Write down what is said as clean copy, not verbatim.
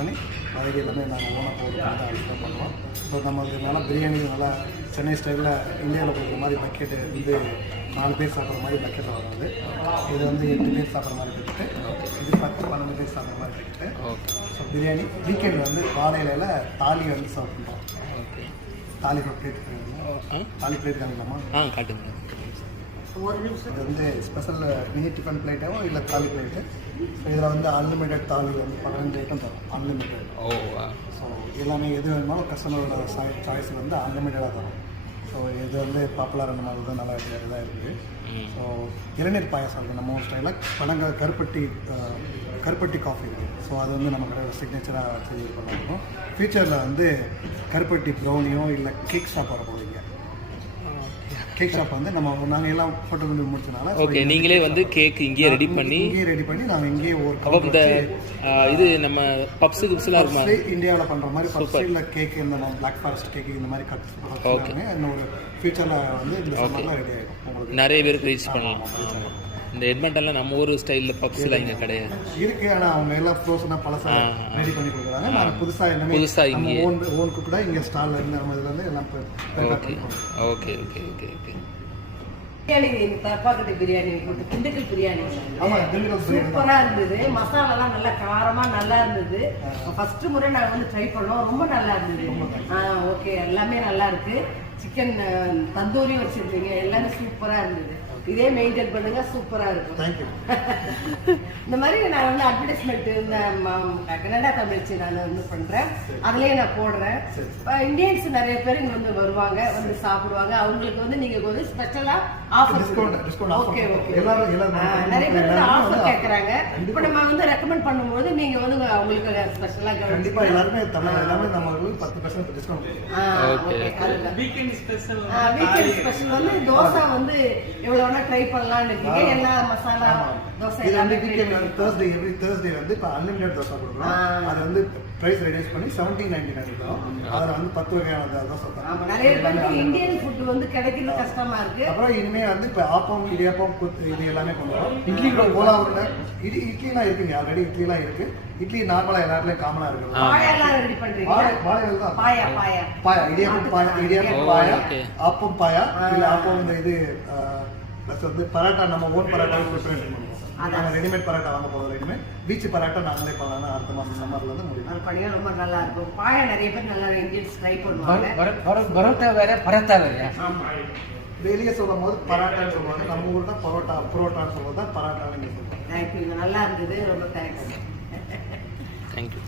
பண்ணி வதக்கி எல்லாமே நாங்கள் ஓனாக போட்டு வந்து அதுதான் பண்ணுவோம். ஸோ நமக்கு நல்லா பிரியாணி நல்லா சென்னை ஸ்டைலில் இந்தியாவில் கொடுக்குற மாதிரி பக்கெட்டு வந்து 4 பேர் சாப்பிட்ற மாதிரி பக்கெட்டில் வராது. இது வந்து 8 பேர் சாப்பிட்ற மாதிரி பக்கெட்டு, இது 10-12 பேர் சாப்பிட்ற மாதிரி பக்கெட்டு. ஸோ பிரியாணி வீக்கெண்டில் வந்து வாழையில தாலி வந்து சர்வ் பண்ணுறோம். தாலி பிளேட் தாலி பிளேட் காமிக்கலாமா? காட்டுங்க. இது வந்து ஸ்பெஷல் மினி டிஃபன் பிளேட்டாகவும் இல்லை தாலி பிளேட்டு. ஸோ இதில் வந்து அன்லிமிட்டட் தாலி வந்து 12 ஐட்டம் தரும் அன்லிமிட்டட். ஸோ எல்லாமே எது வேணுமாலும் கஸ்டமரோட சாய்ஸ் வந்து அன்லிமிட்டடாக தரும். ஸோ இது வந்து பாப்புலரான மாதிரி தான் நல்லா இதாக இருக்குது. ஸோ இளநீர் பாயாசம் இருக்குது நம்ம ஸ்டைலில். கருப்பட்டி காஃபி இருக்குது. ஸோ அது வந்து நம்ம கடை சிக்னேச்சராக வச்சு இது பண்ணிருக்கோம். ஃபியூச்சரில் வந்து கருப்பட்டி ப்ரௌனியோ இல்லை கேக் ஷாப் வர போவீங்க. கேக் ஷாப் வந்து நாங்கள் எல்லாம் ஃபோட்டோ வந்து முடிச்சனால ஓகே, நீங்களே வந்து கேக் இங்கேயே ரெடி பண்ணி நாங்கள் இங்கேயே ஒரு அப்போ இந்த இது நம்ம பப்ஸு கிப்ஸ்லாம் இருக்குமா இந்தியாவில் பண்ணுற மாதிரி பப்ஸில் கேக் இந்த பிளாக் ஃபாரஸ்ட் கேக் இந்த மாதிரி ஓகே இன்னும் ஒரு ஃபியூச்சரில் வந்து இந்த சம்மர்லாம் ரெடி ஆகிடும். உங்களுக்கு நிறைய பேருக்கு ரீச் பண்ணலாம். இந்த எட்மண்டன்லாம் நம்ம ஊர் ஸ்டைலில் பப்ஸ்லாம் இங்கே கிடையாது இருக்கு. ஆனால் அவங்க எல்லாம் ஃப்ரோசனாக பழசாக ரெடி பண்ணி கொடுக்குறாங்க. நாங்கள் புதுசாக இங்கே ஓன் குக்கூடாக இங்கே ஸ்டாலில் இருந்து நம்ம இதில் வந்து எல்லாம் okay okay okay okay okay biryani Thalappakatti biryani Dindigul biryani சூப்பரா இருந்தது. மசாலாலாம் நல்லா காரமா நல்லா இருந்தது. ஃபர்ஸ்ட் முறை நாங்கள் வந்து ட்ரை பண்ணோம். ரொம்ப நல்லா இருந்தது. ஓகே எல்லாமே நல்லா இருக்கு. சிக்கன் தந்தூரியும் வச்சிருக்கீங்க. எல்லாமே சூப்பரா இருந்தது. இதே மெயின்டைன் பண்ணுங்க, சூப்பரா இருக்கும். இந்த மாதிரி நான் வந்து அட்வர்டைஸ்மெண்ட் இந்த கனடா தமிழ்ச்சி நான் வந்து பண்றேன். அதுலயே நான் போடுறேன். இந்தியன்ஸ் நிறைய பேர் இங்க வந்து வருவாங்க, வந்து சாப்பிடுவாங்க. அவங்களுக்கு வந்து நீங்க வந்து ஸ்பெஷலா ஆஃபர். ஓகே ஓகே நிறைய பேர் வந்து ஆஃபர் கேட்கறாங்க. இப்போ நம்ம வந்து ரெக்கமெண்ட் பண்ணும்போது நீங்க வந்து அவங்களுக்கு ஸ்பெஷலா கண்டிப்பா எல்லாருமே எல்லாமே நம்ம 10% டிஸ்கவுண்ட். வீக்கெண்ட் ஸ்பெஷல் வந்து தோசை வந்து எவ்வளவு ட்ரை பண்ணலாம்னு இருக்கீங்க. எல்லா மசாலா தோசை எல்லாமே வீக்கெண்ட் வந்து Thursday every Thursday வந்து இப்போ அன்லிமிட்டட் தோசை கொடுக்குறோம். அது வந்து பிரைஸ் ரெடியூஸ் பண்ணி 17.99 இருக்கும். அதில் வந்து 10 வகையான தோசை தரோம். நிறைய பேருக்கு இந்தியன் ஃபுட் வந்து கிடைக்கிறது கஷ்டமா இருக்கு. அப்புறம் இனிமே வந்து இப்போ ஆப்பம் இடியாப்பம் இது எல்லாமே பண்ணுறோம். இட்லி கோலா உருண்டை இட்லிலாம் இருக்குங்க. ஆல்ரெடி இட்லிலாம் இருக்கு. இட்லி நார்மலாக எல்லா இடத்துலையும் காமனாக இருக்கு. பாயாலாம் ரெடி பண்றீங்க? பாயாவில் தான் பாயா இடியாப்பம் பாயா ஆப்பம் பாயா இல்லை ஆப்பம் இந்த இது ப்ளஸ் வந்து பரோட்டா நம்ம ஓன் பரோட்டாவை ப்ரிப்பேர் பண்ணுவோம். நாங்கள் ரெடிமேட் பரோட்டா வாங்க போகிறோம். ரெடிமேட் பீச் பரோட்டா நாங்களே பண்ணலாம்னு அடுத்த மாதம் சம்மரில் தான் முடியும். பண்ணியா ரொம்ப நல்லா இருக்கும். பாயா நிறைய பேர் நல்லா இந்தியன்ஸ் ட்ரை பண்ணுவாங்க. பரோட்டா வேற பரோட்டா வேற. ஆமாம், வெளியே சொல்லும் போது பரோட்டான்னு சொல்லுவாங்க. நம்ம ஊர் தான் புரோட்டான்னு சொல்லுவது தான் பரோட்டான்னு சொல்லுவாங்க. தேங்க்யூ, நல்லா இருந்தது. ரொம்ப தேங்க்ஸ். தேங்க்யூ.